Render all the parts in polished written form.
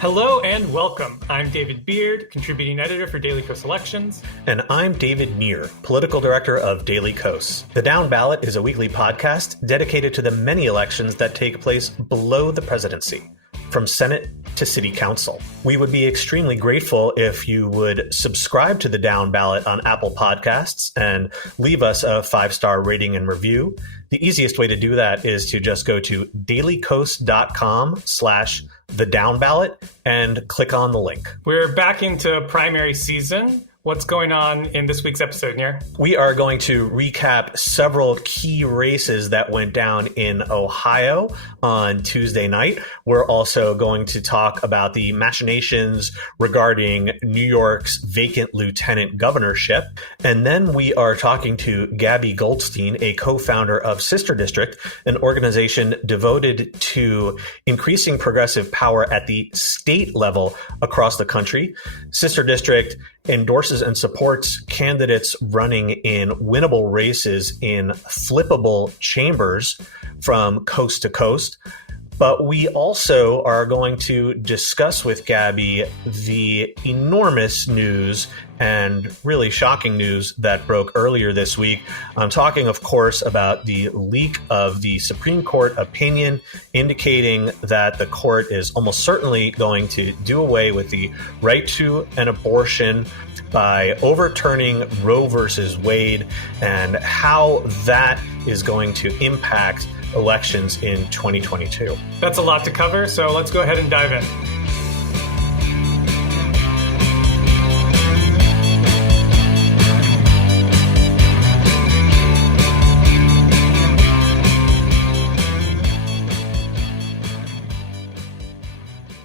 Hello and welcome. I'm David Beard, contributing editor for Daily Kos Elections. And I'm David Neer, political director of Daily Kos. The Downballot is a weekly podcast dedicated to the many elections that take place below the presidency, from Senate to City Council. We would be extremely grateful if you would subscribe to the Downballot on Apple Podcasts and leave us a 5-star rating and review. The easiest way to do that is to just go to dailykos.com/the Downballot and click on the link. We're back into primary season. What's going on in this week's episode, Nir? We are going to recap several key races that went down in Ohio on Tuesday night. We're also going to talk about the machinations regarding New York's vacant lieutenant governorship. And then we are talking to Gaby Goldstein, a co-founder of Sister District, an organization devoted to increasing progressive power at the state level across the country. Sister District endorses and supports candidates running in winnable races in flippable chambers from coast to coast. But we also are going to discuss with Gabby the enormous news and really shocking news that broke earlier this week. I'm talking, of course, about the leak of the Supreme Court opinion indicating that the court is almost certainly going to do away with the right to an abortion by overturning Roe versus Wade, and how that is going to impact elections in 2022. That's a lot to cover, so let's go ahead and dive in.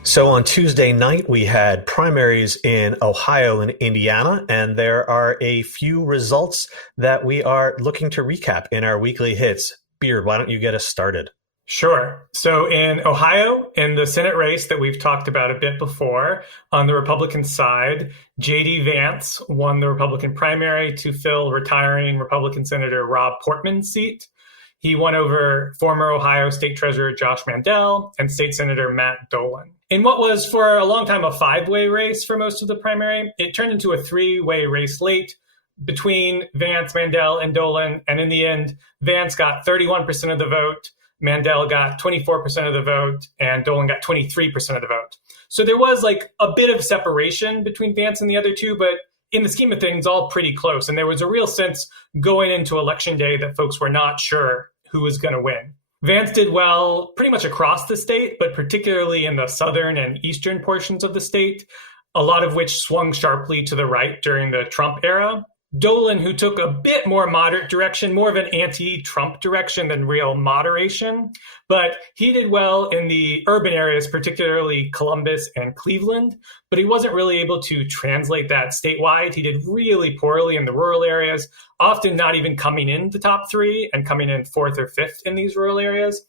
So on Tuesday night, we had primaries in Ohio and Indiana, and there are a few results that we are looking to recap in our weekly hits. Beard, why don't you get us started? Sure. So in Ohio, in the Senate race that we've talked about a bit before, on the Republican side, J.D. Vance won the Republican primary to fill retiring Republican Senator Rob Portman's seat. He won over former Ohio State Treasurer Josh Mandel and State Senator Matt Dolan. In what was for a long time a 5-way race for most of the primary, it turned into a 3-way race late between Vance, Mandel, and Dolan. And in the end, Vance got 31% of the vote, Mandel got 24% of the vote, and Dolan got 23% of the vote. So there was like a bit of separation between Vance and the other two, but in the scheme of things, all pretty close. And there was a real sense going into Election Day that folks were not sure who was going to win. Vance did well pretty much across the state, but particularly in the southern and eastern portions of the state, a lot of which swung sharply to the right during the Trump era. Dolan, who took a bit more moderate direction, more of an anti-Trump direction than real moderation, but he did well in the urban areas, particularly Columbus and Cleveland, but he wasn't really able to translate that statewide. He did really poorly in the rural areas, often not even coming in the top 3 and coming in 4th or 5th in these rural areas.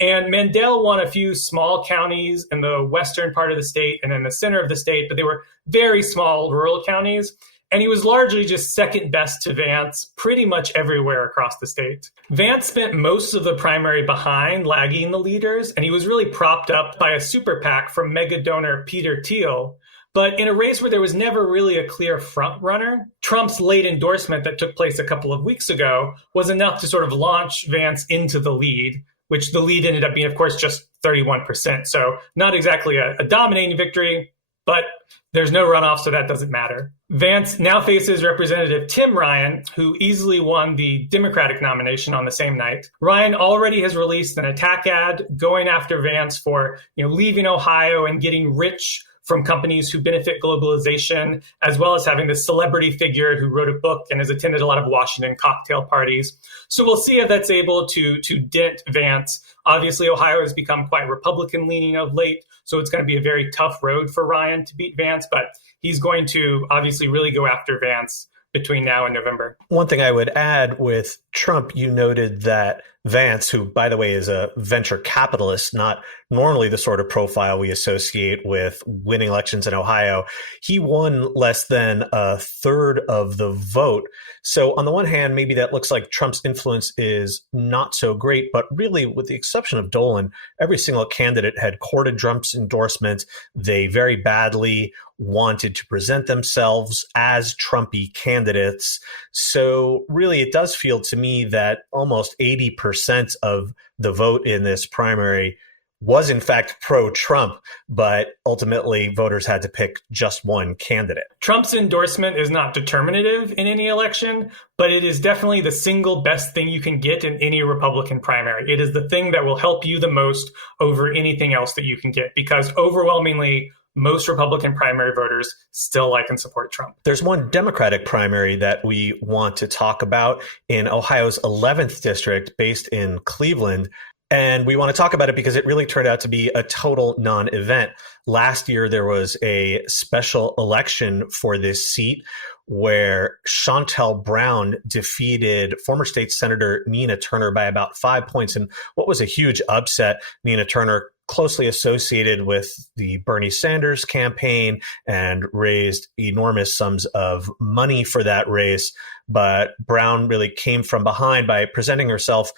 And Mandel won a few small counties in the western part of the state and in the center of the state, but they were very small rural counties. And he was largely just second best to Vance pretty much everywhere across the state. Vance spent most of the primary behind, lagging the leaders, and he was really propped up by a super PAC from mega donor Peter Thiel. But in a race where there was never really a clear front runner, Trump's late endorsement that took place a couple of weeks ago was enough to sort of launch Vance into the lead, which the lead ended up being, of course, just 31%. So not exactly a dominating victory, but there's no runoff, so that doesn't matter. Vance now faces Representative Tim Ryan, who easily won the Democratic nomination on the same night. Ryan already has released an attack ad going after Vance for, leaving Ohio and getting rich from companies who benefit globalization, as well as having this celebrity figure who wrote a book and has attended a lot of Washington cocktail parties. So we'll see if that's able to dent Vance. Obviously, Ohio has become quite Republican-leaning of late, so it's going to be a very tough road for Ryan to beat Vance, but he's going to obviously really go after Vance between now and November. One thing I would add with Trump, you noted that Vance, who, by the way, is a venture capitalist, not normally the sort of profile we associate with winning elections in Ohio, he won less than a third of the vote. So on the one hand, maybe that looks like Trump's influence is not so great, but really, with the exception of Dolan, every single candidate had courted Trump's endorsement. They very badly wanted to present themselves as Trumpy candidates. So really, it does feel to me that almost 80% of the vote in this primary was in fact pro-Trump, but ultimately voters had to pick just one candidate. Trump's endorsement is not determinative in any election, but it is definitely the single best thing you can get in any Republican primary. It is the thing that will help you the most over anything else that you can get, because overwhelmingly, most Republican primary voters still like and support Trump. There's one Democratic primary that we want to talk about in Ohio's 11th district based in Cleveland. And we want to talk about it because it really turned out to be a total non-event. Last year, there was a special election for this seat where Shontel Brown defeated former state senator Nina Turner by about 5 points. And what was a huge upset, Nina Turner closely associated with the Bernie Sanders campaign and raised enormous sums of money for that race. But Brown really came from behind by presenting herself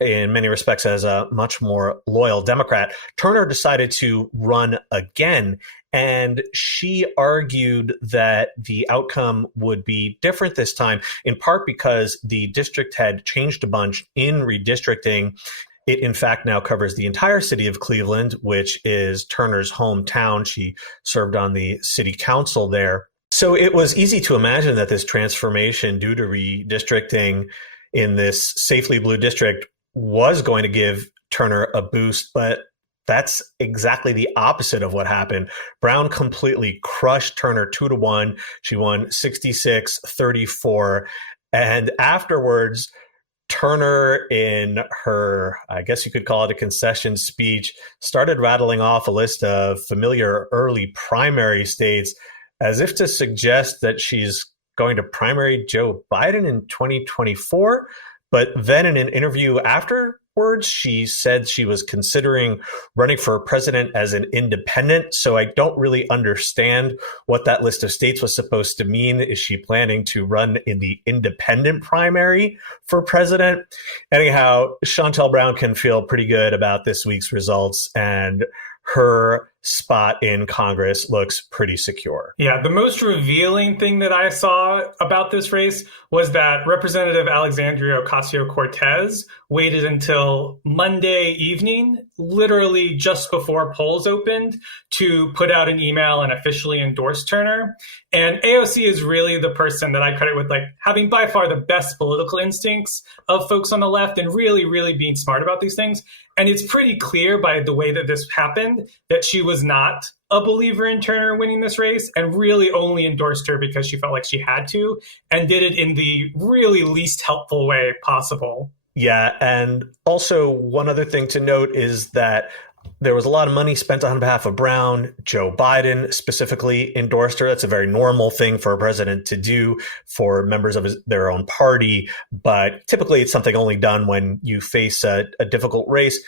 in many respects as a much more loyal Democrat. Turner decided to run again, and she argued that the outcome would be different this time, in part because the district had changed a bunch in redistricting. It, in fact, now covers the entire city of Cleveland, which is Turner's hometown. She served on the city council there. So it was easy to imagine that this transformation due to redistricting in this safely blue district was going to give Turner a boost, but that's exactly the opposite of what happened. Brown completely crushed Turner 2-1. She won 66-34. And afterwards, Turner, in her, I guess you could call it a concession speech, started rattling off a list of familiar early primary states as if to suggest that she's going to primary Joe Biden in 2024. But then in an interview afterwards, she said she was considering running for president as an independent. So I don't really understand what that list of states was supposed to mean. Is she planning to run in the independent primary for president? Anyhow, Shontel Brown can feel pretty good about this week's results, and her spot in Congress looks pretty secure. Yeah, the most revealing thing that I saw about this race was that Representative Alexandria Ocasio-Cortez waited until Monday evening, literally just before polls opened, to put out an email and officially endorse Turner. And AOC is really the person that I credit with having by far the best political instincts of folks on the left and really, really being smart about these things. And it's pretty clear by the way that this happened that she was not a believer in Turner winning this race and really only endorsed her because she felt like she had to, and did it in the really least helpful way possible. Yeah. And also one other thing to note is that there was a lot of money spent on behalf of Brown. Joe Biden specifically endorsed her. That's a very normal thing for a president to do for members of their own party. But typically it's something only done when you face a difficult race.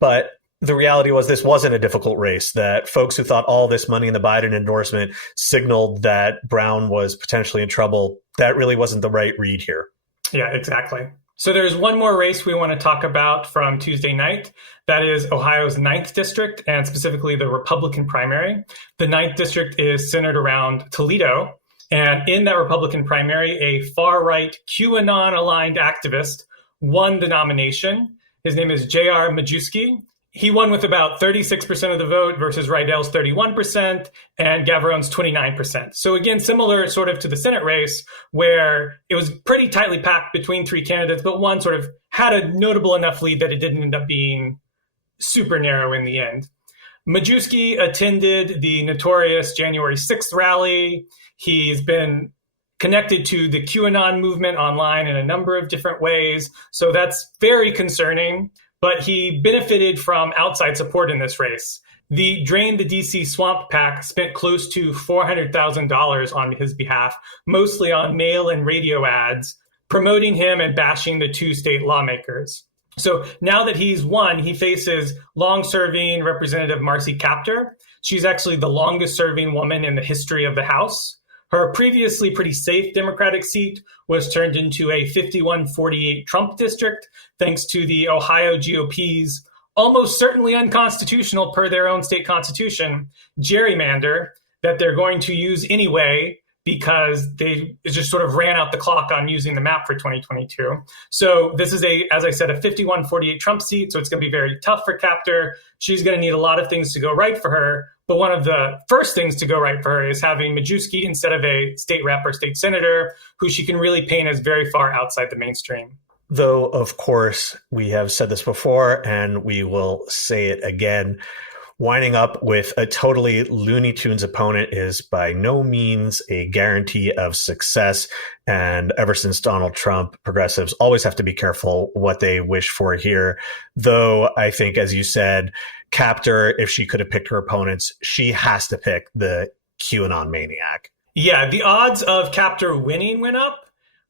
But the reality was this wasn't a difficult race, that folks who thought all this money in the Biden endorsement signaled that Brown was potentially in trouble. That really wasn't the right read here. Yeah, exactly. So there's one more race we want to talk about from Tuesday night. That is Ohio's 9th district, and specifically the Republican primary. The 9th district is centered around Toledo. And in that Republican primary, a far-right QAnon-aligned activist won the nomination. His name is J.R. Majewski. He won with about 36% of the vote versus Rydell's 31% and Gavrone's 29%. So again, similar sort of to the Senate race, where it was pretty tightly packed between three candidates, but one sort of had a notable enough lead that it didn't end up being super narrow in the end. Majewski attended the notorious January 6th rally. He's been connected to the QAnon movement online in a number of different ways. So that's very concerning. But he benefited from outside support in this race. The Drain the DC Swamp PAC spent close to $400,000 on his behalf, mostly on mail and radio ads, promoting him and bashing the two state lawmakers. So now that he's won, he faces long-serving Representative Marcy Kaptur. She's actually the longest-serving woman in the history of the House. Her previously pretty safe Democratic seat was turned into a 51-48 Trump district, thanks to the Ohio GOP's almost certainly unconstitutional per their own state constitution gerrymander that they're going to use anyway because they just sort of ran out the clock on using the map for 2022. So this is as I said, a 51-48 Trump seat. So it's going to be very tough for Kaptur. She's going to need a lot of things to go right for her. But one of the first things to go right for her is having Majewski instead of a state rep or state senator who she can really paint as very far outside the mainstream. Though, of course, we have said this before and we will say it again. Winding up with a totally Looney Tunes opponent is by no means a guarantee of success. And ever since Donald Trump, progressives always have to be careful what they wish for here. Though I think, as you said, Kaptur, if she could have picked her opponents, she has to pick the QAnon maniac. Yeah, the odds of Kaptur winning went up,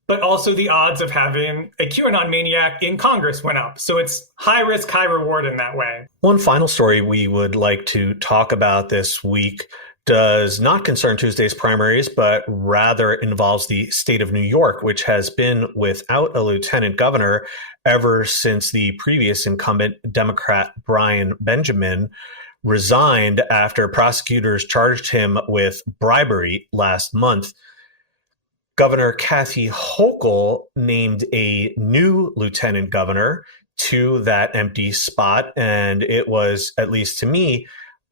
but also the odds of having a QAnon maniac in Congress went up. So it's high risk, high reward in that way. One final story we would like to talk about this week does not concern Tuesday's primaries, but rather involves the state of New York, which has been without a lieutenant governor ever since the previous incumbent Democrat Brian Benjamin resigned after prosecutors charged him with bribery last month. Governor Kathy Hochul named a new lieutenant governor to that empty spot, and it was, at least to me,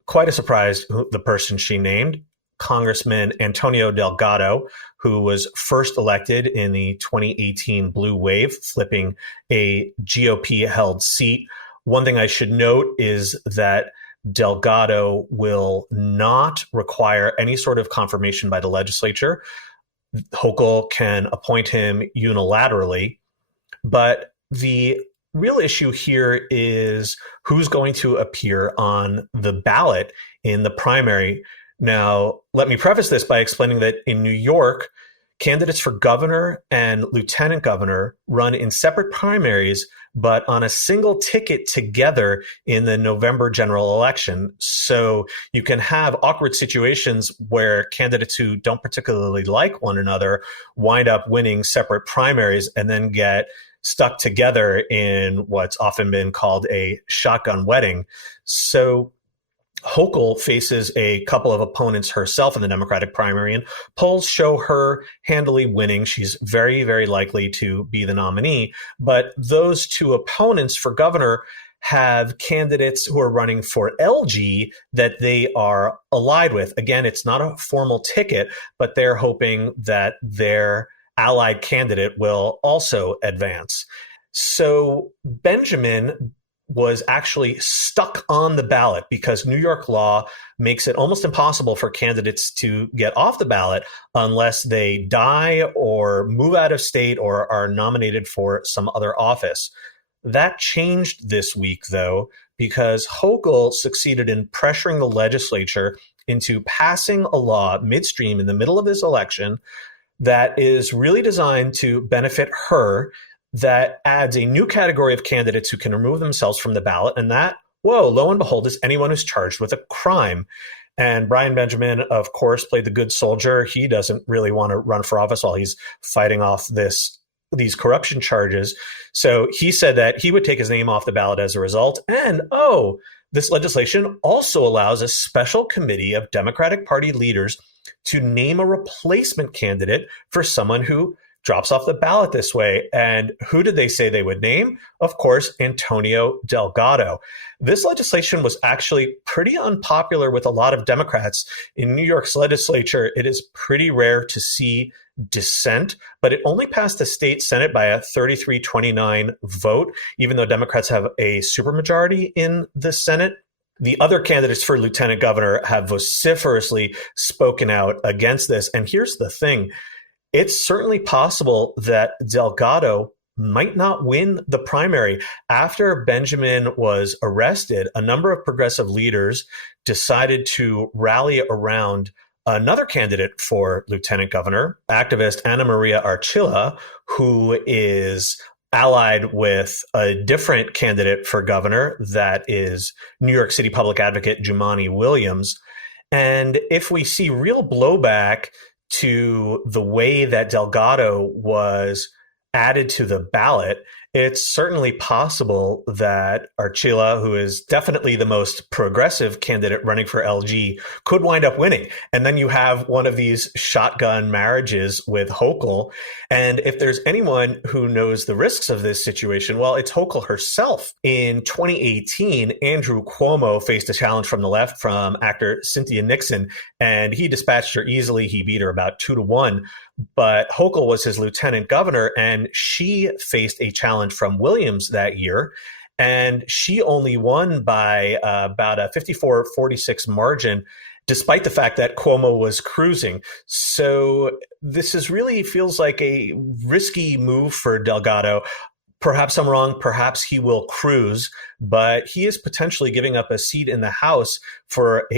quite a surprise the person she named, Congressman Antonio Delgado, who was first elected in the 2018 blue wave, flipping a GOP-held seat. One thing I should note is that Delgado will not require any sort of confirmation by the legislature. Hochul can appoint him unilaterally, but the real issue here is who's going to appear on the ballot in the primary. Now, let me preface this by explaining that in New York, candidates for governor and lieutenant governor run in separate primaries, but on a single ticket together in the November general election. So you can have awkward situations where candidates who don't particularly like one another wind up winning separate primaries and then get stuck together in what's often been called a shotgun wedding. So Hochul faces a couple of opponents herself in the Democratic primary, and polls show her handily winning. She's very, very likely to be the nominee. But those two opponents for governor have candidates who are running for LG that they are allied with. Again, it's not a formal ticket, but they're hoping that their allied candidate will also advance. So Benjamin was actually stuck on the ballot because New York law makes it almost impossible for candidates to get off the ballot unless they die or move out of state or are nominated for some other office. That changed this week, though, because Hochul succeeded in pressuring the legislature into passing a law midstream in the middle of this election that is really designed to benefit her, that adds a new category of candidates who can remove themselves from the ballot. And that, whoa, lo and behold, is anyone who's charged with a crime. And Brian Benjamin, of course, played the good soldier. He doesn't really want to run for office while he's fighting off these corruption charges. So he said that he would take his name off the ballot as a result. And, this legislation also allows a special committee of Democratic Party leaders to name a replacement candidate for someone who drops off the ballot this way. And who did they say they would name? Of course, Antonio Delgado. This legislation was actually pretty unpopular with a lot of Democrats. In New York's legislature, it is pretty rare to see dissent, but it only passed the state Senate by a 33-29 vote, even though Democrats have a supermajority in the Senate. The other candidates for lieutenant governor have vociferously spoken out against this. And here's the thing. It's certainly possible that Delgado might not win the primary. After Benjamin was arrested, a number of progressive leaders decided to rally around another candidate for lieutenant governor, activist Anna Maria Archila, who is allied with a different candidate for governor, that is New York City public advocate Jumaane Williams. And if we see real blowback to the way that Delgado was added to the ballot, it's certainly possible that Archila, who is definitely the most progressive candidate running for LG, could wind up winning. And then you have one of these shotgun marriages with Hochul. And if there's anyone who knows the risks of this situation, well, it's Hochul herself. In 2018, Andrew Cuomo faced a challenge from the left from actor Cynthia Nixon, and he dispatched her easily. He beat her about 2-1. But Hochul was his lieutenant governor, and she faced a challenge from Williams that year. And she only won by about a 54-46 margin, despite the fact that Cuomo was cruising. So this really feels like a risky move for Delgado. Perhaps I'm wrong. Perhaps he will cruise, but he is potentially giving up a seat in the House for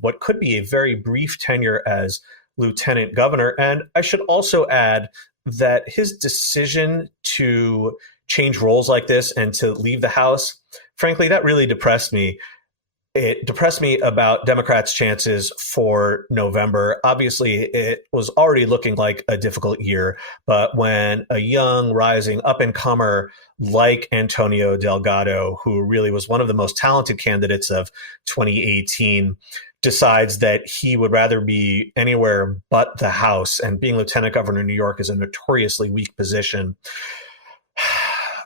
what could be a very brief tenure as lieutenant governor. And I should also add that his decision to change roles like this and to leave the House, frankly, that really depressed me. It depressed me about Democrats' chances for November. Obviously, it was already looking like a difficult year, but when a young, rising, up-and-comer like Antonio Delgado, who really was one of the most talented candidates of 2018, decides that he would rather be anywhere but the House, and being lieutenant governor of New York is a notoriously weak position,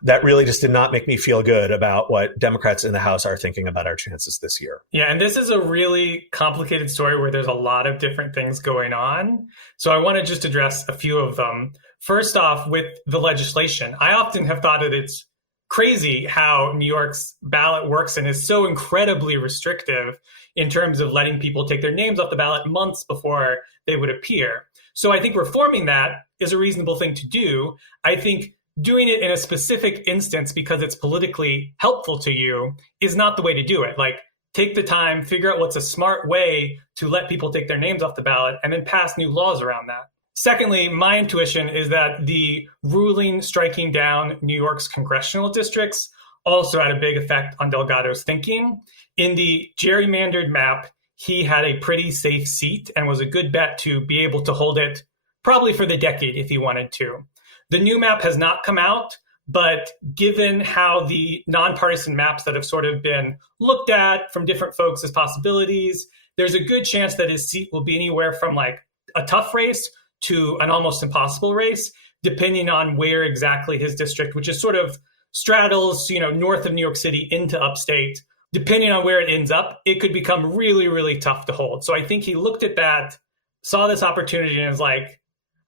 that really just did not make me feel good about what Democrats in the House are thinking about our chances this year. Yeah, and this is a really complicated story where there's a lot of different things going on. So I want to just address a few of them. First off, with the legislation, I often have thought that it's crazy how New York's ballot works and is so incredibly restrictive in terms of letting people take their names off the ballot months before they would appear. So I think reforming that is a reasonable thing to do. I think doing it in a specific instance because it's politically helpful to you is not the way to do it. Like, take the time, figure out what's a smart way to let people take their names off the ballot, and then pass new laws around that. Secondly, my intuition is that the ruling striking down New York's congressional districts also had a big effect on Delgado's thinking. In the gerrymandered map, he had a pretty safe seat and was a good bet to be able to hold it probably for the decade if he wanted to. The new map has not come out, but given how the nonpartisan maps that have sort of been looked at from different folks as possibilities, there's a good chance that his seat will be anywhere from like a tough race to an almost impossible race, depending on where exactly his district, which is sort of straddles, north of New York City into upstate. Depending on where it ends up, it could become really, really tough to hold. So I think he looked at that, saw this opportunity, and was like,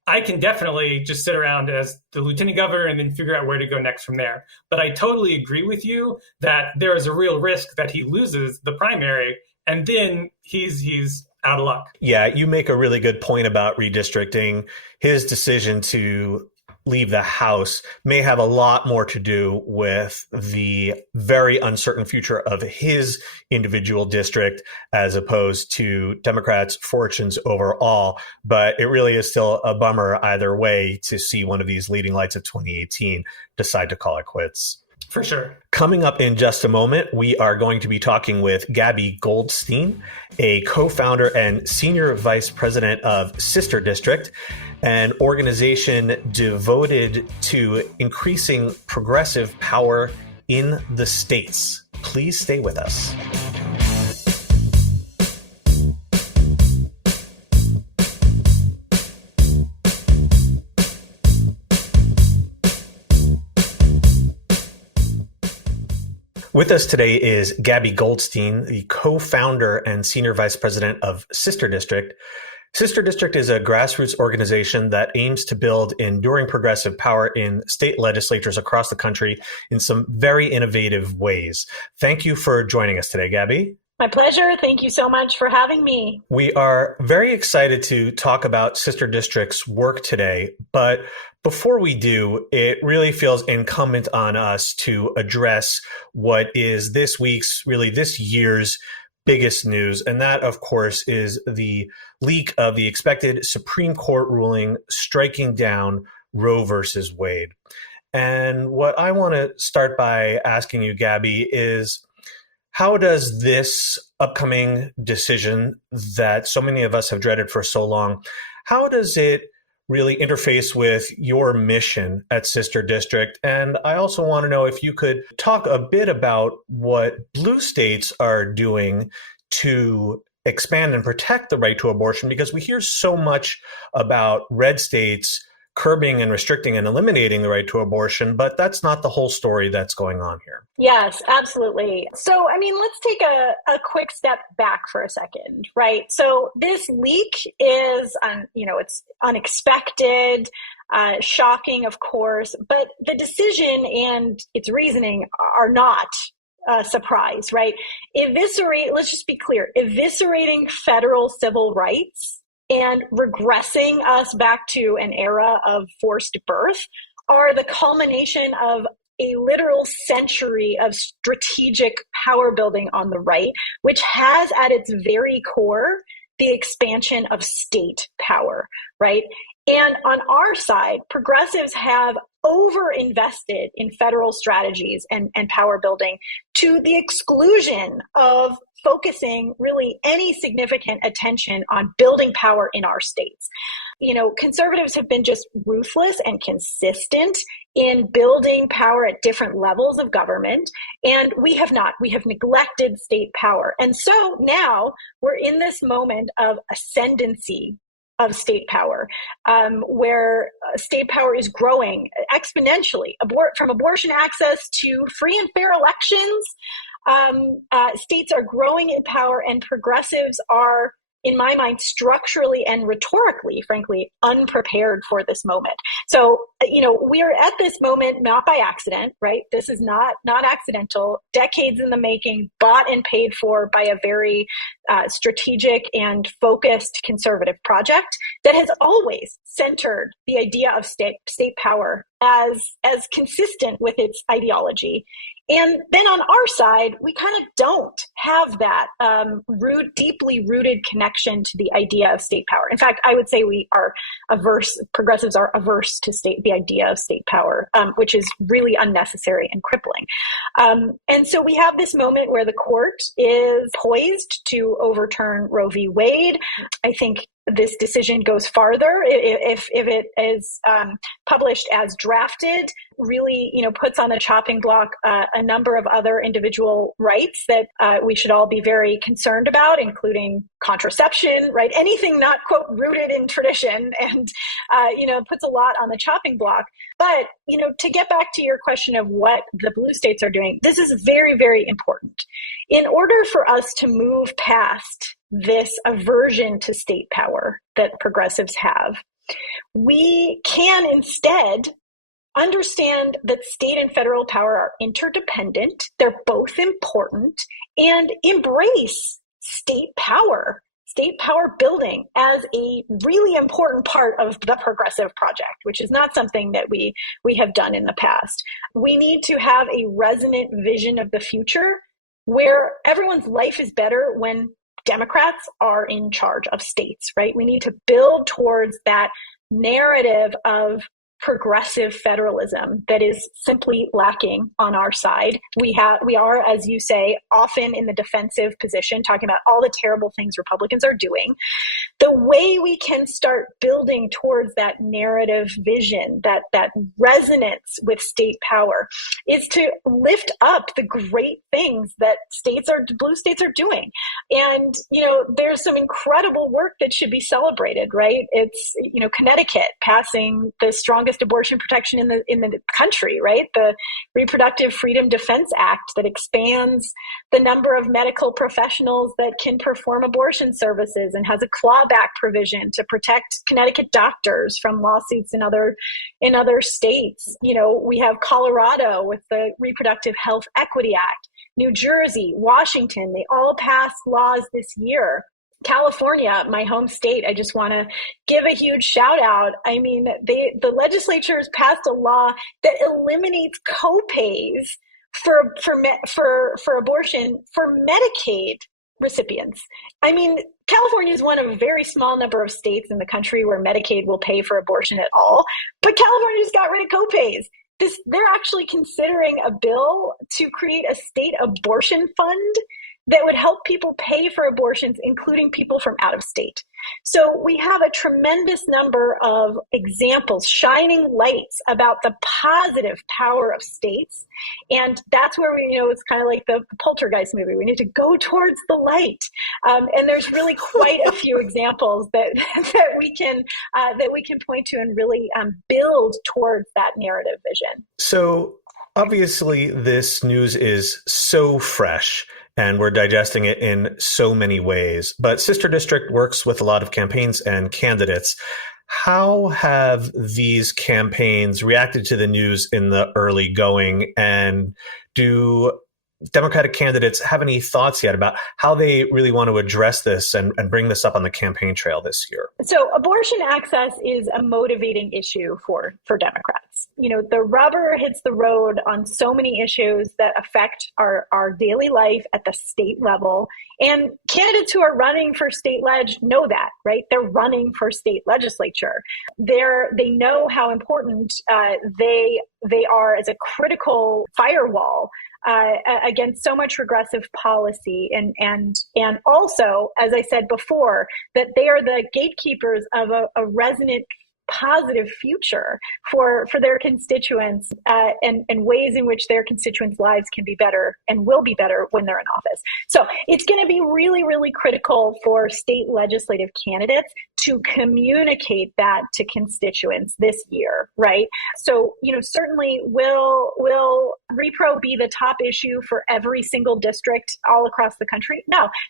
I can definitely just sit around as the lieutenant governor and then figure out where to go next from there. But I totally agree with you that there is a real risk that he loses the primary and then he's out of luck. Yeah, you make a really good point about redistricting. His decision to leave the House may have a lot more to do with the very uncertain future of his individual district as opposed to Democrats' fortunes overall. But it really is still a bummer either way to see one of these leading lights of 2018 decide to call it quits. For sure. Coming up in just a moment, we are going to be talking with Gaby Goldstein, a co-founder and senior vice president of Sister District, an organization devoted to increasing progressive power in the states. Please stay with us. With us today is Gaby Goldstein, the co-founder and senior vice president of Sister District. Sister District is a grassroots organization that aims to build enduring progressive power in state legislatures across the country in some very innovative ways. Thank you for joining us today, Gaby. My pleasure. Thank you so much for having me. We are very excited to talk about Sister District's work today, but before we do, it really feels incumbent on us to address what is this year's biggest news, and that, of course, is the leak of the expected Supreme Court ruling striking down Roe versus Wade. And what I want to start by asking you, Gabby, is how does this upcoming decision that so many of us have dreaded for so long, how does it really interface with your mission at Sister District? And I also want to know if you could talk a bit about what blue states are doing to expand and protect the right to abortion, because we hear so much about red states curbing and restricting and eliminating the right to abortion, but that's not the whole story that's going on here. Yes, absolutely. So, let's take a quick step back for a second, right? So this leak is, it's unexpected, shocking, of course, but the decision and its reasoning are not a surprise, right? Let's just be clear, eviscerating federal civil rights and regressing us back to an era of forced birth are the culmination of a literal century of strategic power building on the right, which has at its very core the expansion of state power, right? And on our side, progressives have overinvested in federal strategies and power building to the exclusion of focusing really any significant attention on building power in our states. Conservatives have been just ruthless and consistent in building power at different levels of government, and we have not. We have neglected state power. And so now we're in this moment of ascendancy of state power, where state power is growing exponentially, from abortion access to free and fair elections. States are growing in power, and progressives are, in my mind, structurally and rhetorically, frankly, unprepared for this moment. So, we're at this moment not by accident, right? This is not accidental. Decades in the making, bought and paid for by a very strategic and focused conservative project that has always centered the idea of state power as consistent with its ideology. And then on our side, we kind of don't have that deeply rooted connection to the idea of state power. In fact, I would say progressives are averse to the idea of state power, which is really unnecessary and crippling. And so we have this moment where the court is poised to overturn Roe v. Wade. I think this decision goes farther if it is published as drafted, really, puts on the chopping block a number of other individual rights that we should all be very concerned about, including contraception, right? Anything not, quote, rooted in tradition, and, puts a lot on the chopping block. But, to get back to your question of what the blue states are doing, this is very, very important. In order for us to move past this aversion to state power that progressives have, we can instead understand that state and federal power are interdependent, they're both important, and embrace state power building as a really important part of the progressive project, which is not something that we have done in the past. We need to have a resonant vision of the future where everyone's life is better when Democrats are in charge of states, right? We need to build towards that narrative of progressive federalism that is simply lacking on our side. We are, as you say, often in the defensive position, talking about all the terrible things Republicans are doing. The way we can start building towards that narrative vision, that resonance with state power, is to lift up the great things that blue states are doing. And, there's some incredible work that should be celebrated, right? It's, Connecticut passing the strongest abortion protection in the country, right? The Reproductive Freedom Defense Act that expands the number of medical professionals that can perform abortion services and has a clawback provision to protect Connecticut doctors from lawsuits in other states. We have Colorado with the Reproductive Health Equity Act, New Jersey, Washington, they all passed laws this year. California, my home state, I just want to give a huge shout out. I mean, the legislature has passed a law that eliminates copays for abortion for Medicaid recipients. I mean, California is one of a very small number of states in the country where Medicaid will pay for abortion at all, but California just got rid of copays. They're actually considering a bill to create a state abortion fund that would help people pay for abortions, including people from out of state. So we have a tremendous number of examples, shining lights about the positive power of states. And that's where we, it's kind of like the Poltergeist movie. We need to go towards the light. And there's really quite a few examples that we can point to and really build towards that narrative vision. So obviously this news is so fresh, and we're digesting it in so many ways. But Sister District works with a lot of campaigns and candidates. How have these campaigns reacted to the news in the early going? And do Democratic candidates have any thoughts yet about how they really want to address this and bring this up on the campaign trail this year? So abortion access is a motivating issue for Democrats. The rubber hits the road on so many issues that affect our daily life at the state level. And candidates who are running for state leg know that, right? They're running for state legislature. They know how important they are as a critical firewall against so much regressive policy, and also, as I said before, that they are the gatekeepers of a resonant positive future for their constituents and ways in which their constituents' lives can be better and will be better when they're in office. So it's going to be really, really critical for state legislative candidates to communicate that to constituents this year, right? So, certainly will repro be the top issue for every single district all across the country?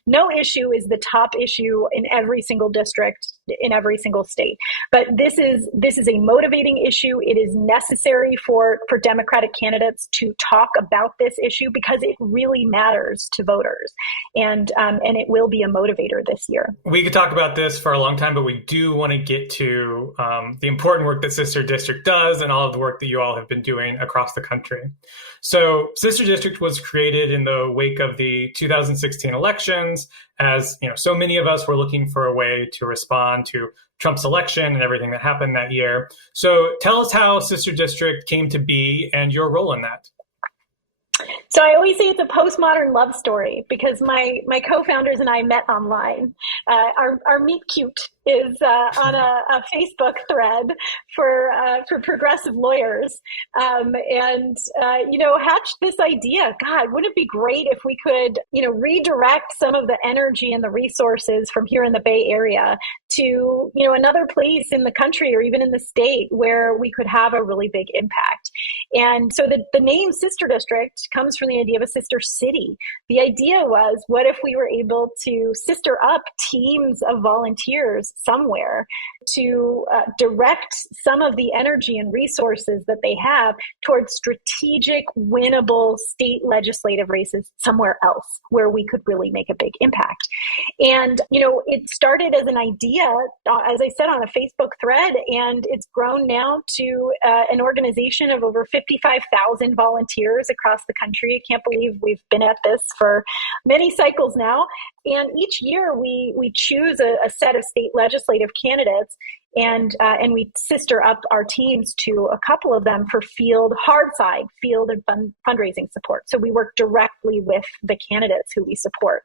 No issue is the top issue in every single district in every single state. But this is a motivating issue. It is necessary for Democratic candidates to talk about this issue because it really matters to voters, and it will be a motivator this year. We could talk about this for a long time, but we do want to get to the important work that Sister District does and all of the work that you all have been doing across the country. So Sister District was created in the wake of the 2016 elections, as so many of us were looking for a way to respond to Trump's election and everything that happened that year. So tell us how Sister District came to be and your role in that. So I always say it's a postmodern love story because my co-founders and I met online. Our meet cute is on a Facebook thread for progressive lawyers, and hatched this idea. God, wouldn't it be great if we could redirect some of the energy and the resources from here in the Bay Area to another place in the country or even in the state where we could have a really big impact. And so the name Sister District comes from the idea of a sister city. The idea was, what if we were able to sister up teams of volunteers somewhere to direct some of the energy and resources that they have towards strategic, winnable state legislative races somewhere else where we could really make a big impact. And, it started as an idea, as I said, on a Facebook thread, and it's grown now to an organization of over 55,000 volunteers across the country. I can't believe we've been at this for many cycles now. And each year we choose a set of state legislative candidates, and we sister up our teams to a couple of them for field and fundraising support. So we work directly with the candidates who we support.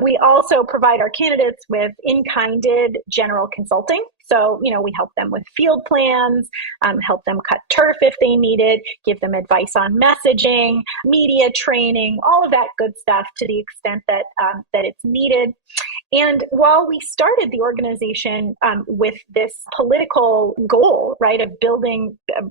We also provide our candidates with in-kinded general consulting. So, we help them with field plans, help them cut turf if they need it, give them advice on messaging, media training, all of that good stuff to the extent that it's needed. And while we started the organization with this political goal, right, of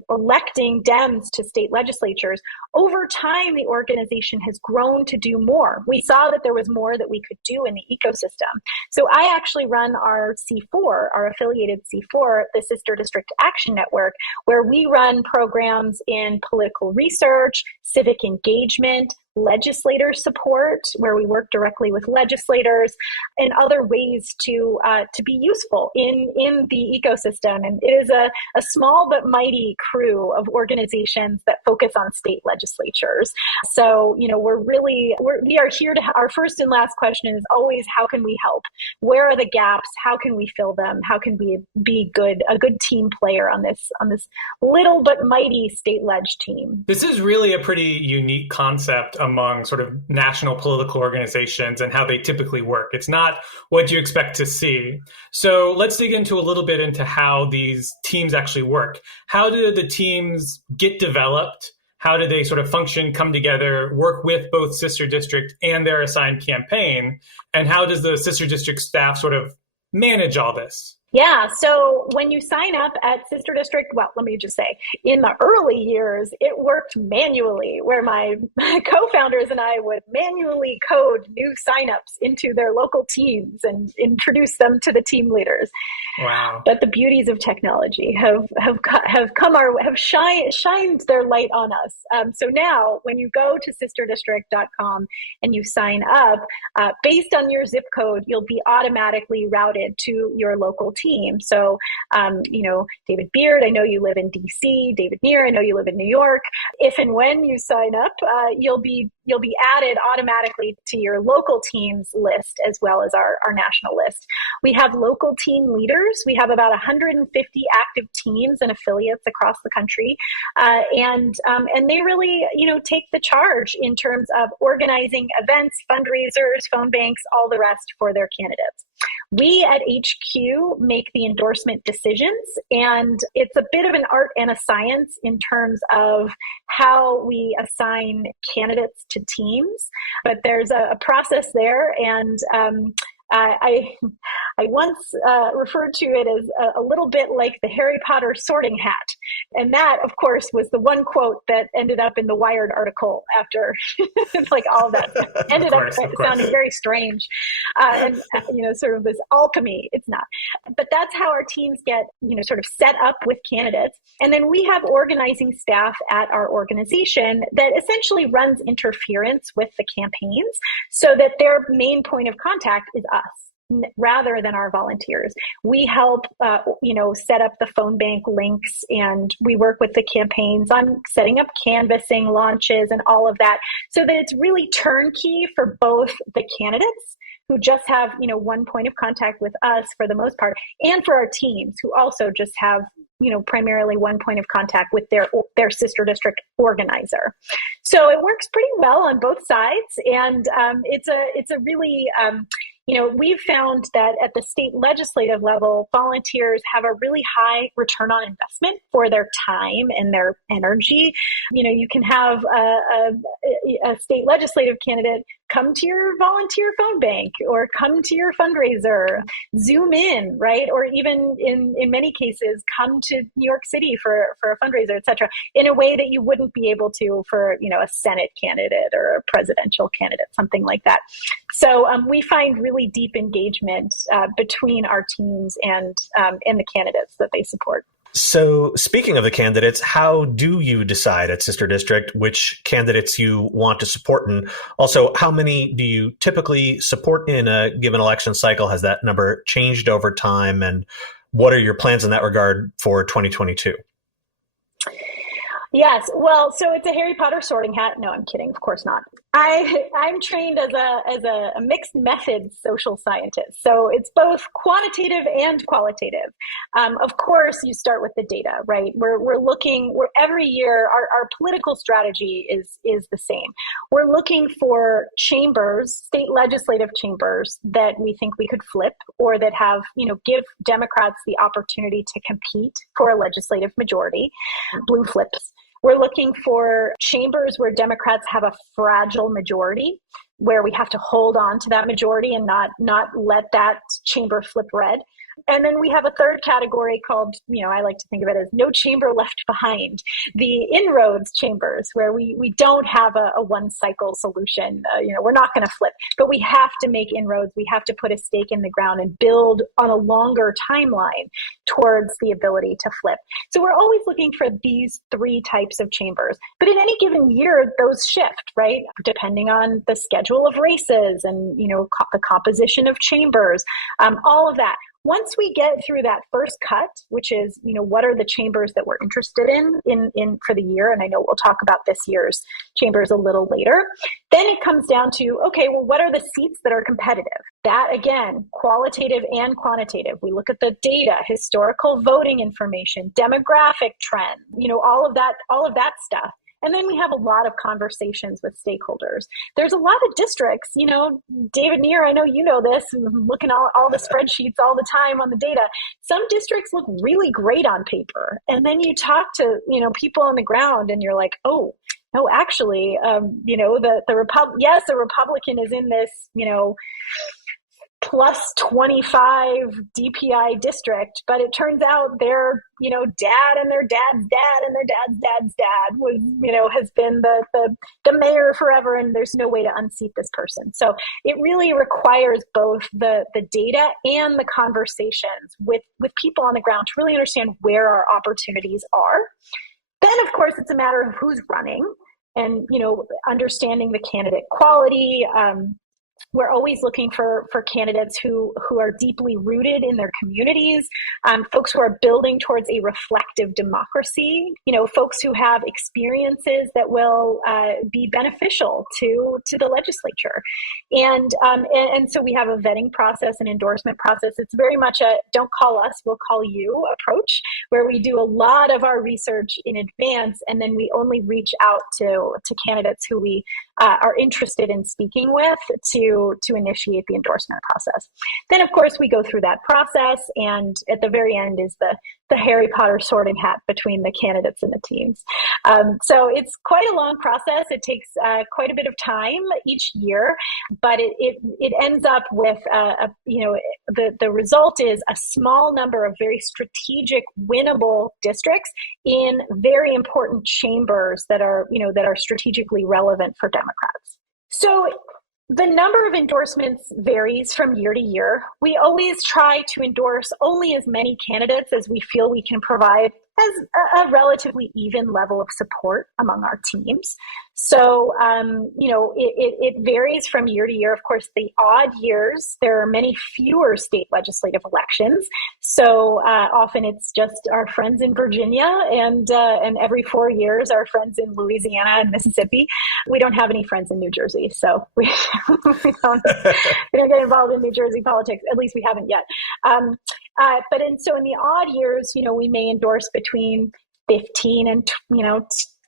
electing Dems to state legislatures, over time, the organization has grown to do more. We saw that there was more that we could do in the ecosystem. So I actually run our C4, our affiliated C4, the Sister District Action Network, where we run programs in political research, civic engagement, legislator support, where we work directly with legislators, and other ways to be useful in the ecosystem. And it is a small but mighty crew of organizations that focus on state legislatures. So, we are here to, our first and last question is always, how can we help? Where are the gaps? How can we fill them? How can we be a good team player on this little but mighty state leg team? This is really a pretty unique concept among sort of national political organizations and how they typically work. It's not what you expect to see. So let's dig into a little bit into how these teams actually work. How do the teams get developed? How do they sort of function, come together, work with both sister district and their assigned campaign? And how does the sister district staff sort of manage all this? Yeah. So when you sign up at Sister District, well, let me just say, in the early years, it worked manually, where my co-founders and I would manually code new signups into their local teams and introduce them to the team leaders. Wow. But the beauties of technology have shined their light on us. So now when you go to sisterdistrict.com and you sign up, based on your zip code, you'll be automatically routed to your local team. So, David Beard, I know you live in DC. David Neer, I know you live in New York. If and when you sign up, you'll be added automatically to your local teams list as well as our national list. We have local team leaders. We have about 150 active teams and affiliates across the country, and they really take the charge in terms of organizing events, fundraisers, phone banks, all the rest for their candidates. We at HQ make the endorsement decisions, and it's a bit of an art and a science in terms of how we assign candidates to teams, but there's a process there, and I once referred to it as a little bit like the Harry Potter sorting hat. And that, of course, was the one quote that ended up in the Wired article after like all of that ended up sounding very strange. And sort of this alchemy. It's not. But that's how our teams get, sort of set up with candidates. And then we have organizing staff at our organization that essentially runs interference with the campaigns so that their main point of contact is us rather than our volunteers. We help, set up the phone bank links, and we work with the campaigns on setting up canvassing launches and all of that, so that it's really turnkey for both the candidates who just have, one point of contact with us for the most part, and for our teams who also just have, primarily one point of contact with their sister district organizer. So it works pretty well on both sides, and it's a really we've found that at the state legislative level, volunteers have a really high return on investment for their time and their energy. You can have a state legislative candidate come to your volunteer phone bank or come to your fundraiser, Zoom in, right? Or even in many cases, come to New York City for a fundraiser, et cetera, in a way that you wouldn't be able to for, a Senate candidate or a presidential candidate, something like that. So we find really deep engagement between our teams and the candidates that they support. So speaking of the candidates, how do you decide at Sister District which candidates you want to support? And also, how many do you typically support in a given election cycle? Has that number changed over time? And what are your plans in that regard for 2022? Yes. Well, so it's a Harry Potter sorting hat. No, I'm kidding. Of course not. I'm trained as a mixed method social scientist. So it's both quantitative and qualitative. Of course, you start with the data, right? We're looking, every year, our political strategy is the same. We're looking for chambers, state legislative chambers that we think we could flip or that have, give Democrats the opportunity to compete for a legislative majority, blue flips. We're looking for chambers where Democrats have a fragile majority, where we have to hold on to that majority and not let that chamber flip red. And then we have a third category called, I like to think of it as no chamber left behind, the inroads chambers, where we don't have a one cycle solution. We're not going to flip, but we have to make inroads. We have to put a stake in the ground and build on a longer timeline towards the ability to flip. So we're always looking for these three types of chambers. But in any given year, those shift, right? Depending on the schedule of races and, the composition of chambers, all of that. Once we get through that first cut, which is, what are the chambers that we're interested in for the year? And I know we'll talk about this year's chambers a little later. Then it comes down to, okay, well, what are the seats that are competitive? That, again, qualitative and quantitative. We look at the data, historical voting information, demographic trends, all of that stuff. And then we have a lot of conversations with stakeholders. There's a lot of districts, David Neer, I know you know this, looking at all the spreadsheets all the time on the data. Some districts look really great on paper. And then you talk to, people on the ground and you're like, oh, no, actually, the Republican is in this, plus 25 DPI district, but it turns out their, dad and their dad's dad and their dad's dad's dad was, has been the mayor forever, and there's no way to unseat this person. So it really requires both the data and the conversations with people on the ground to really understand where our opportunities are. Then, of course, it's a matter of who's running and, understanding the candidate quality. We're always looking for candidates who are deeply rooted in their communities, folks who are building towards a reflective democracy, folks who have experiences that will be beneficial to the legislature. And so we have a vetting process, an endorsement process. It's very much a don't call us, we'll call you approach, where we do a lot of our research in advance, and then we only reach out to candidates who we are interested in speaking with to initiate the endorsement process. Then, of course, we go through that process, and at the very end is the Harry Potter sorting hat between the candidates and the teams. So it's quite a long process. It takes quite a bit of time each year, but it ends up with the result is a small number of very strategic, winnable districts in very important chambers that are strategically relevant for Democrats. So the number of endorsements varies from year to year. We always try to endorse only as many candidates as we feel we can provide as a relatively even level of support among our teams. So, it varies from year to year. Of course, the odd years, there are many fewer state legislative elections. So often it's just our friends in Virginia, and every 4 years, our friends in Louisiana and Mississippi. We don't have any friends in New Jersey, so we don't get involved in New Jersey politics. At least we haven't yet. But in the odd years, we may endorse between 15 and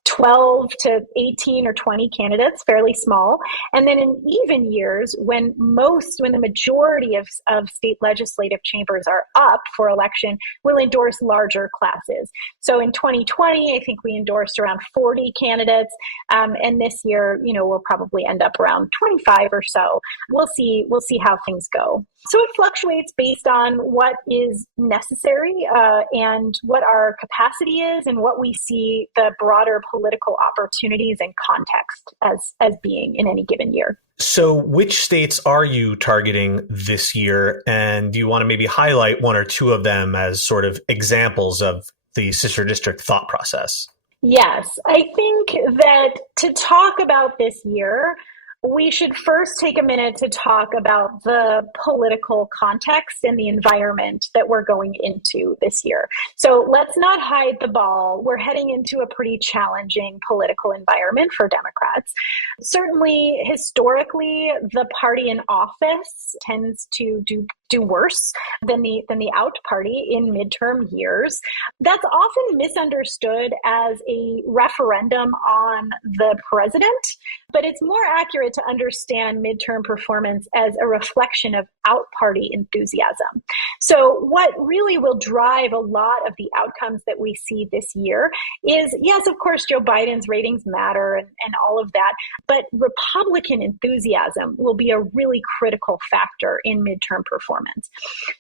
12 to 18 or 20 candidates, fairly small. And then in even years, when the majority of state legislative chambers are up for election, we'll endorse larger classes. So in 2020, I think we endorsed around 40 candidates. And this year, we'll probably end up around 25 or so. We'll see how things go. So it fluctuates based on what is necessary and what our capacity is and what we see the broader political opportunities and context as being in any given year. So which states are you targeting this year? And do you want to maybe highlight one or two of them as sort of examples of the sister district thought process? Yes, I think that to talk about this year, we should first take a minute to talk about the political context and the environment that we're going into this year. So let's not hide the ball. We're heading into a pretty challenging political environment for Democrats. Certainly, historically, the party in office tends to do worse than the out party in midterm years. That's often misunderstood as a referendum on the president, but it's more accurate to understand midterm performance as a reflection of out-party enthusiasm. So what really will drive a lot of the outcomes that we see this year is, yes, of course, Joe Biden's ratings matter and all of that, but Republican enthusiasm will be a really critical factor in midterm performance.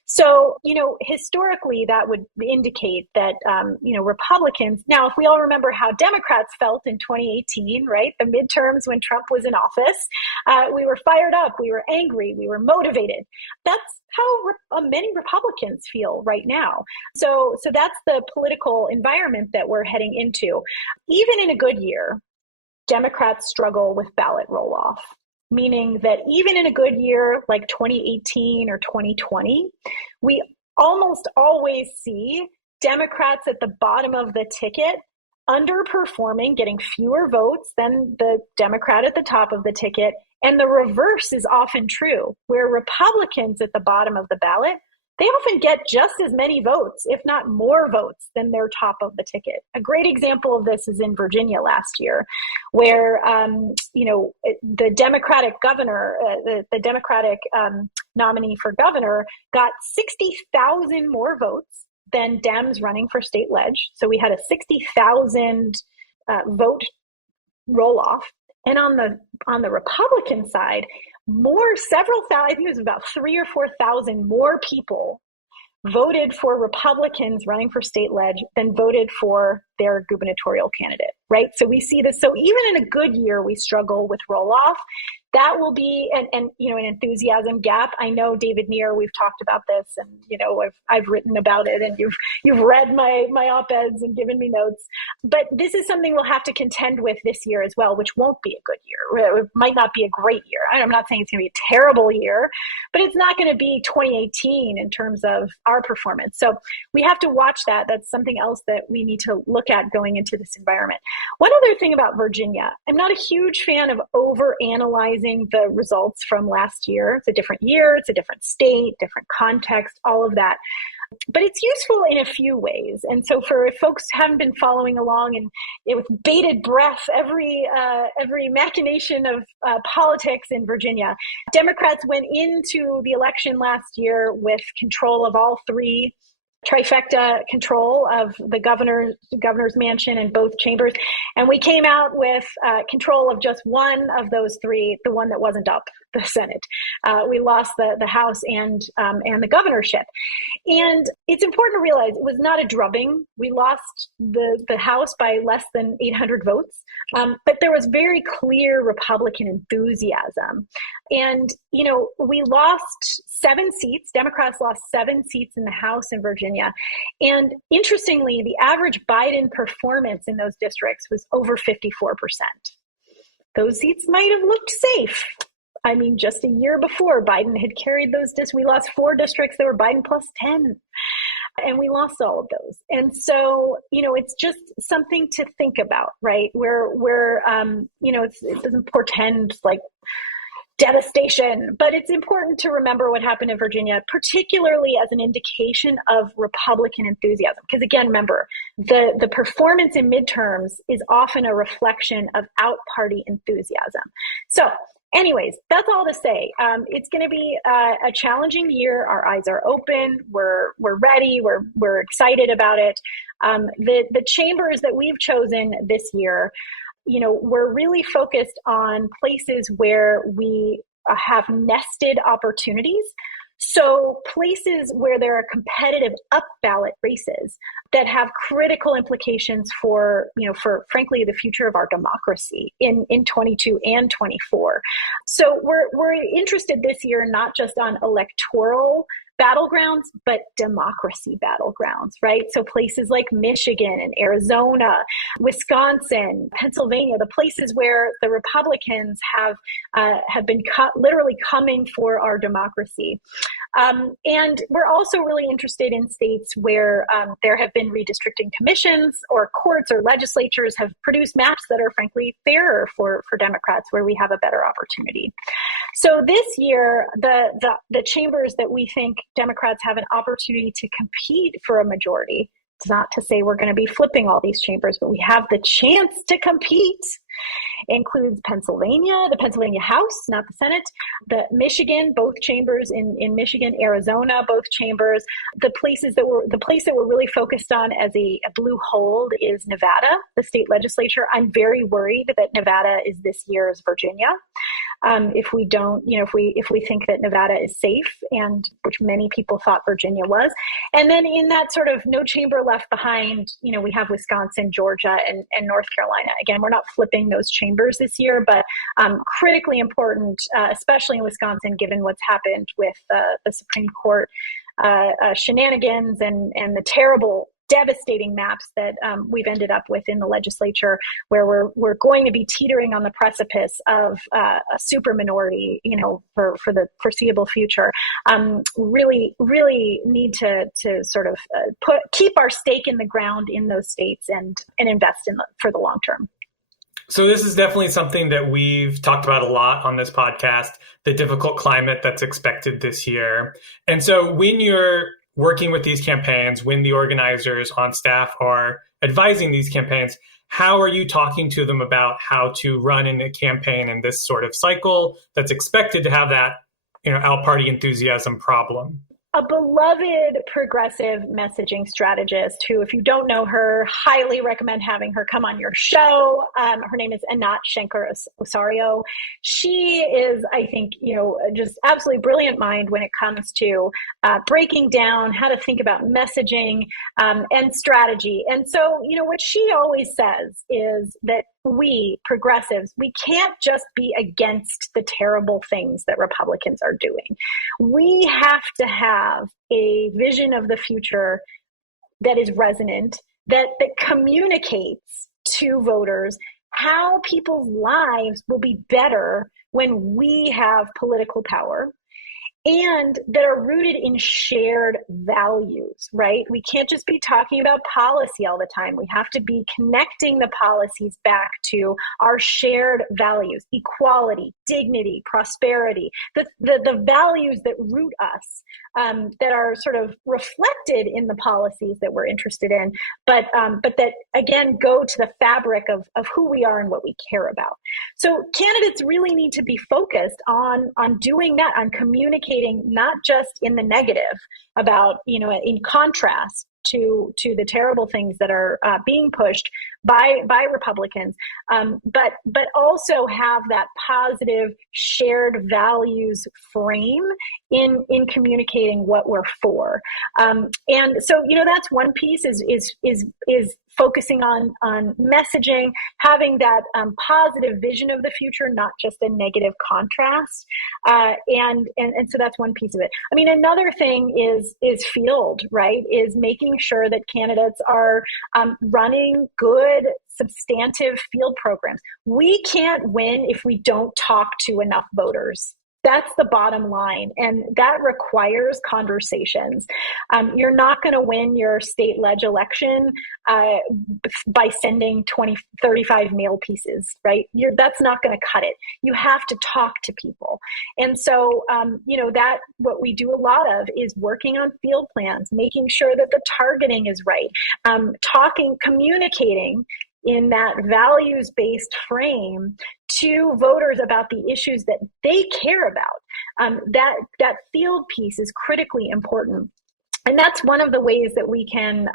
So, historically, that would indicate that, Republicans, now, if we all remember how Democrats felt in 2018, right, the midterms when Trump was in office, we were fired up, we were angry, we were motivated. That's how many Republicans feel right now. So that's the political environment that we're heading into. Even in a good year, Democrats struggle with ballot roll-off, meaning that even in a good year like 2018 or 2020, we almost always see Democrats at the bottom of the ticket underperforming, getting fewer votes than the Democrat at the top of the ticket. And the reverse is often true, where Republicans at the bottom of the ballot, they often get just as many votes, if not more votes, than their top of the ticket. A great example of this is in Virginia last year, where the Democratic governor, the Democratic nominee for governor, got 60,000 more votes than Dems running for state leg. So we had a 60,000 vote roll off. And on the Republican side, several thousand, I think it was about 3,000 or 4,000 more people voted for Republicans running for state leg than voted for their gubernatorial candidate, right? So we see this. So even in a good year, we struggle with roll off. That will be an enthusiasm gap. I know, David Neer, we've talked about this, and I've written about it, and you've read my op-eds and given me notes. But this is something we'll have to contend with this year as well, which won't be a good year. It might not be a great year. I'm not saying it's going to be a terrible year, but it's not going to be 2018 in terms of our performance. So we have to watch that. That's something else that we need to look at going into this environment. One other thing about Virginia, I'm not a huge fan of overanalyzing the results from last year. It's a different year, it's a different state, different context, all of that. But it's useful in a few ways. And so for folks who haven't been following along and with bated breath, every machination of politics in Virginia, Democrats went into the election last year with control of all three, trifecta control of the governor's mansion and both chambers. And we came out with control of just one of those three, the one that wasn't up, the Senate. We lost the House and the governorship. And it's important to realize it was not a drubbing. We lost the House by less than 800 votes. But there was very clear Republican enthusiasm. And, we lost 7 seats. Democrats lost 7 seats in the House in Virginia. And interestingly, the average Biden performance in those districts was over 54%. Those seats might have looked safe. I mean, just a year before, Biden had carried those districts. We lost 4 districts that were Biden plus 10. And we lost all of those. And so, it's just something to think about, right? Where it doesn't portend like devastation, but it's important to remember what happened in Virginia, particularly as an indication of Republican enthusiasm. Because again, remember, the performance in midterms is often a reflection of out-party enthusiasm. So anyways, that's all to say. It's going to be a challenging year. Our eyes are open. We're ready. We're excited about it. The chambers that we've chosen this year, we're really focused on places where we have nested opportunities. So places where there are competitive up ballot races that have critical implications for frankly, the future of our democracy in 22 and 24. So we're interested this year, not just on electoral battlegrounds, but democracy battlegrounds, right? So places like Michigan and Arizona, Wisconsin, Pennsylvania, the places where the Republicans have been literally coming for our democracy. And we're also really interested in states where there have been redistricting commissions or courts or legislatures have produced maps that are frankly fairer for Democrats, where we have a better opportunity. So this year, the chambers that we think Democrats have an opportunity to compete for a majority, It's not to say we're going to be flipping all these chambers, but we have the chance to compete. It includes Pennsylvania, the Pennsylvania House, not the Senate, the Michigan, both chambers in Michigan, Arizona, both chambers. The place that we're really focused on as a blue hold is Nevada, the state legislature. I'm very worried that Nevada is this year's Virginia. If we don't, if we think that Nevada is safe, and which many people thought Virginia was, and then in that sort of no chamber left behind, we have Wisconsin, Georgia, and North Carolina. Again, we're not flipping those chambers this year, but critically important, especially in Wisconsin, given what's happened with the Supreme Court shenanigans and the terrible, devastating maps that we've ended up with in the legislature, where we're going to be teetering on the precipice of a super minority, for the foreseeable future. Really need to sort of keep our stake in the ground in those states and invest for the long term. So this is definitely something that we've talked about a lot on this podcast, the difficult climate that's expected this year. And so when you're working with these campaigns, when the organizers on staff are advising these campaigns, how are you talking to them about how to run in a campaign in this sort of cycle that's expected to have that, out party enthusiasm problem? A beloved progressive messaging strategist who, if you don't know her, highly recommend having her come on your show. Her name is Anat Shenker-Osario. She is, I think, just absolutely brilliant mind when it comes to breaking down how to think about messaging and strategy. And so, what she always says is that we progressives, we can't just be against the terrible things that Republicans are doing. We have to have a vision of the future that is resonant, that communicates to voters how people's lives will be better when we have political power, and that are rooted in shared values, right? We can't just be talking about policy all the time. We have to be connecting the policies back to our shared values: equality, dignity, prosperity, the values that root us, that are sort of reflected in the policies that we're interested in, but that, again, go to the fabric of who we are and what we care about. So candidates really need to be focused on doing that, on communicating not just in the negative about, in contrast to the terrible things that are being pushed by Republicans, but also have that positive shared values frame in communicating what we're for. And so, that's one piece is focusing on messaging, having that positive vision of the future, not just a negative contrast. And so that's one piece of it. I mean, another thing is field, right? Is making sure that candidates are running good, substantive field programs. We can't win if we don't talk to enough voters. That's the bottom line. And that requires conversations. You're not going to win your state ledge election by sending 35 mail pieces, right? That's not going to cut it. You have to talk to people. And so, that what we do a lot of is working on field plans, making sure that the targeting is right, communicating in that values-based frame to voters about the issues that they care about. That field piece is critically important. And that's one of the ways that we can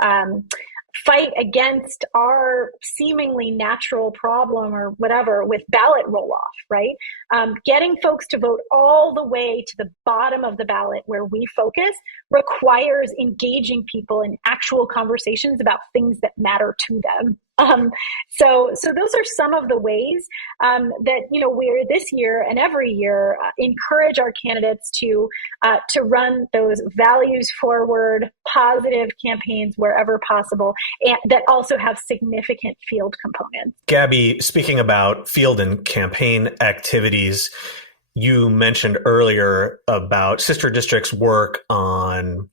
fight against our seemingly natural problem or whatever with ballot roll-off, right? Getting folks to vote all the way to the bottom of the ballot where we focus requires engaging people in actual conversations about things that matter to them. So those are some of the ways that we're this year and every year encourage our candidates to run those values forward, positive campaigns wherever possible, and that also have significant field components. Gabby, speaking about field and campaign activities, you mentioned earlier about Sister District's work on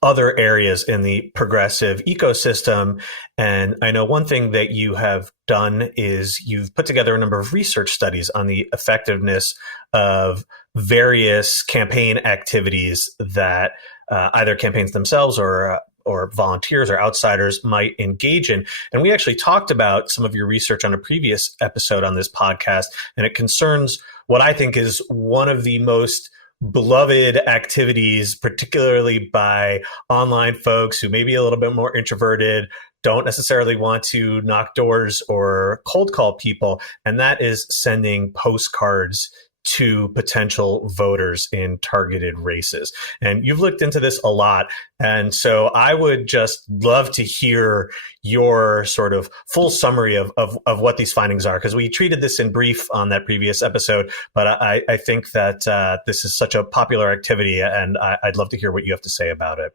other areas in the progressive ecosystem. And I know one thing that you have done is you've put together a number of research studies on the effectiveness of various campaign activities that either campaigns themselves or or volunteers or outsiders might engage in. And we actually talked about some of your research on a previous episode on this podcast, and it concerns what I think is one of the most beloved activities, particularly by online folks who may be a little bit more introverted, don't necessarily want to knock doors or cold call people, and that is sending postcards to potential voters in targeted races. And you've looked into this a lot. And so I would just love to hear your sort of full summary of what these findings are, because we treated this in brief on that previous episode. But I think that this is such a popular activity, and I'd love to hear what you have to say about it.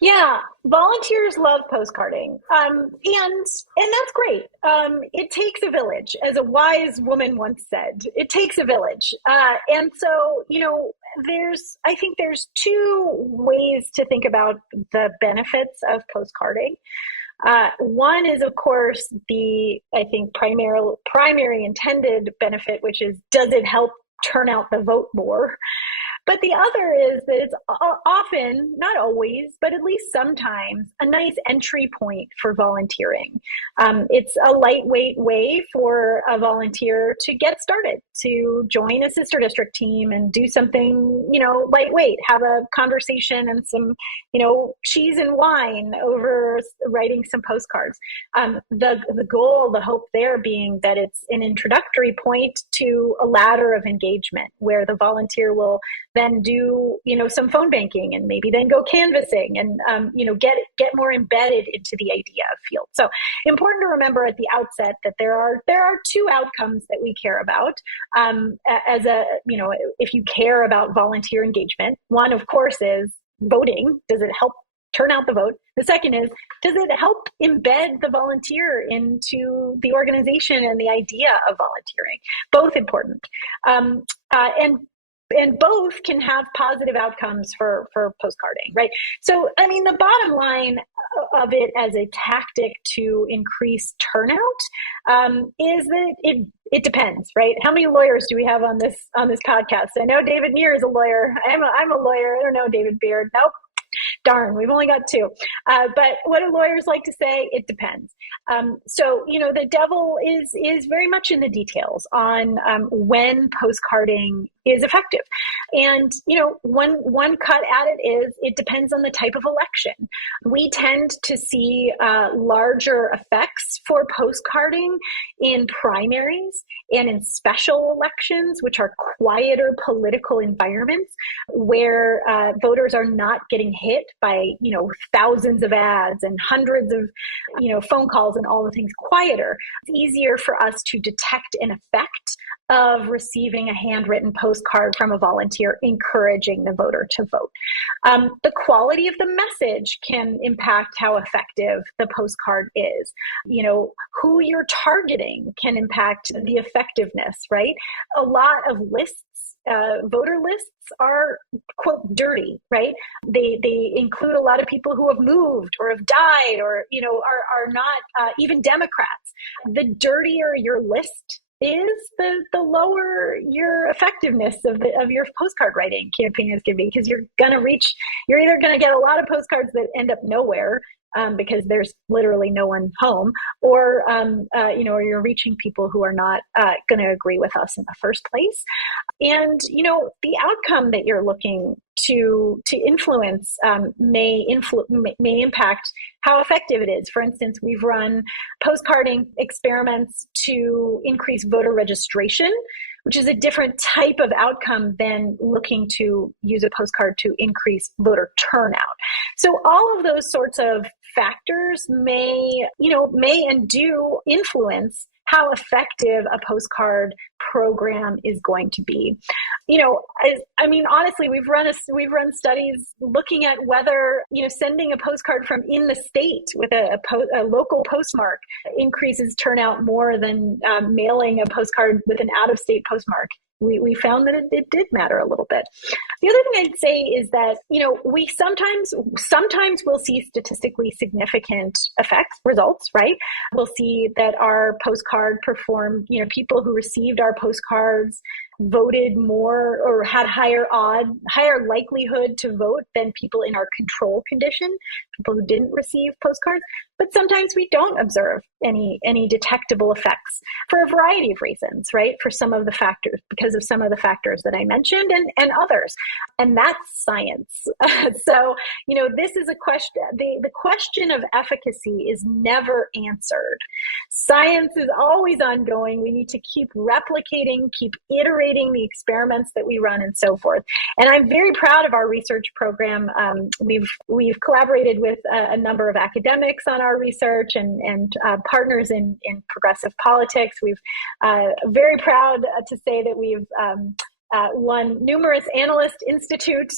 Yeah, volunteers love postcarding, and that's great. It takes a village, as a wise woman once said. It takes a village, and so I think there's two ways to think about the benefits of postcarding. One is, of course, I think primary intended benefit, which is, does it help turn out the vote more? But the other is that it's often, not always, but at least sometimes, a nice entry point for volunteering. It's a lightweight way for a volunteer to get started, to join a sister district team and do something, lightweight, have a conversation and some, cheese and wine over writing some postcards. The goal, the hope there being that it's an introductory point to a ladder of engagement where the volunteer will then do, some phone banking and maybe then go canvassing and, get more embedded into the idea of field. So important to remember at the outset that there are two outcomes that we care about. If you care about volunteer engagement, one, of course, is voting. Does it help turn out the vote? The second is, does it help embed the volunteer into the organization and the idea of volunteering? Both important. And both can have positive outcomes for postcarding, right? So, the bottom line of it as a tactic to increase turnout is that it depends, right? How many lawyers do we have on this podcast? I know David Neer is a lawyer. I'm a lawyer. I don't know David Beard. Nope. Darn, we've only got two. But what do lawyers like to say? It depends. So, the devil is very much in the details on when postcarding is effective. And, one cut at it is it depends on the type of election. We tend to see larger effects for postcarding in primaries and in special elections, which are quieter political environments where voters are not getting hit by, thousands of ads and hundreds of, phone calls and all the things. Quieter. It's easier for us to detect an effect of receiving a handwritten postcard from a volunteer encouraging the voter to vote. The quality of the message can impact how effective the postcard is. Who you're targeting can impact the effectiveness, right? A lot of lists, voter lists are, quote, dirty, right? They include a lot of people who have moved or have died or, are not even Democrats. The dirtier your list is, the lower your effectiveness of your postcard writing campaign is going to be, because you're either going to get a lot of postcards that end up nowhere because there's literally no one home, or you're reaching people who are not going to agree with us in the first place. And the outcome that you're looking to influence may impact how effective it is. For instance, we've run postcarding experiments to increase voter registration, which is a different type of outcome than looking to use a postcard to increase voter turnout. So all of those sorts of factors may and do influence how effective a postcard program is going to be. Honestly, we've run studies looking at whether, sending a postcard from in the state with a local postmark increases turnout more than mailing a postcard with an out-of-state postmark. We found that it did matter a little bit. The other thing I'd say is that, we sometimes we'll see statistically significant results, right? We'll see that our postcard performed, people who received our postcards voted more or had higher likelihood to vote than people in our control condition, people who didn't receive postcards. But sometimes we don't observe any detectable effects for a variety of reasons, right? For some of the factors, because of some of the factors that I mentioned and others. And that's science. So, this is a question. The question of efficacy is never answered. Science is always ongoing. We need to keep replicating, keep iterating the experiments that we run and so forth. And I'm very proud of our research program. We've collaborated with a number of academics on our research and partners in progressive politics. We've very proud to say that we've won numerous Analyst Institute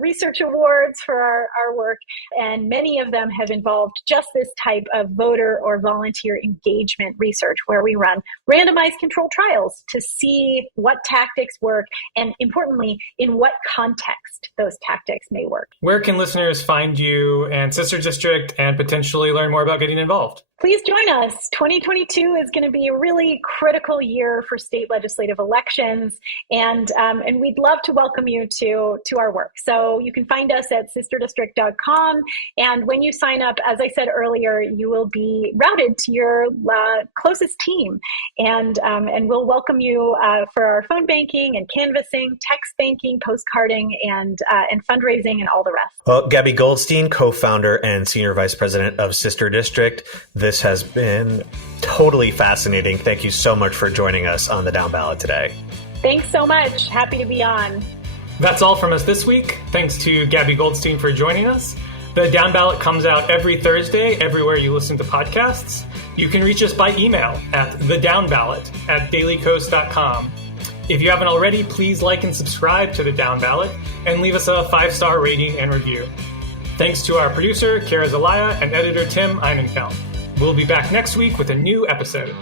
research awards for our work, and many of them have involved just this type of voter or volunteer engagement research, where we run randomized controlled trials to see what tactics work, and importantly, in what context those tactics may work. Where can listeners find you and Sister District and potentially learn more about getting involved? Please join us. 2022 is going to be a really critical year for state legislative elections, and we'd love to welcome you to our work. So you can find us at sisterdistrict.com, and when you sign up, as I said earlier, you will be routed to your closest team, and we'll welcome you for our phone banking and canvassing, text banking, postcarding, and fundraising, and all the rest. Well, Gabby Goldstein, co-founder and senior vice president of Sister District, this has been totally fascinating. Thank you so much for joining us on the Downballot today. Thanks so much. Happy to be on. That's all from us this week. Thanks to Gabby Goldstein for joining us. The Downballot comes out every Thursday, everywhere you listen to podcasts. You can reach us by email at thedownballot@dailycoast.com. If you haven't already, please like and subscribe to the Downballot and leave us a 5-star rating and review. Thanks to our producer, Kara Zelaya, and editor, Tim Einenfeld. We'll be back next week with a new episode.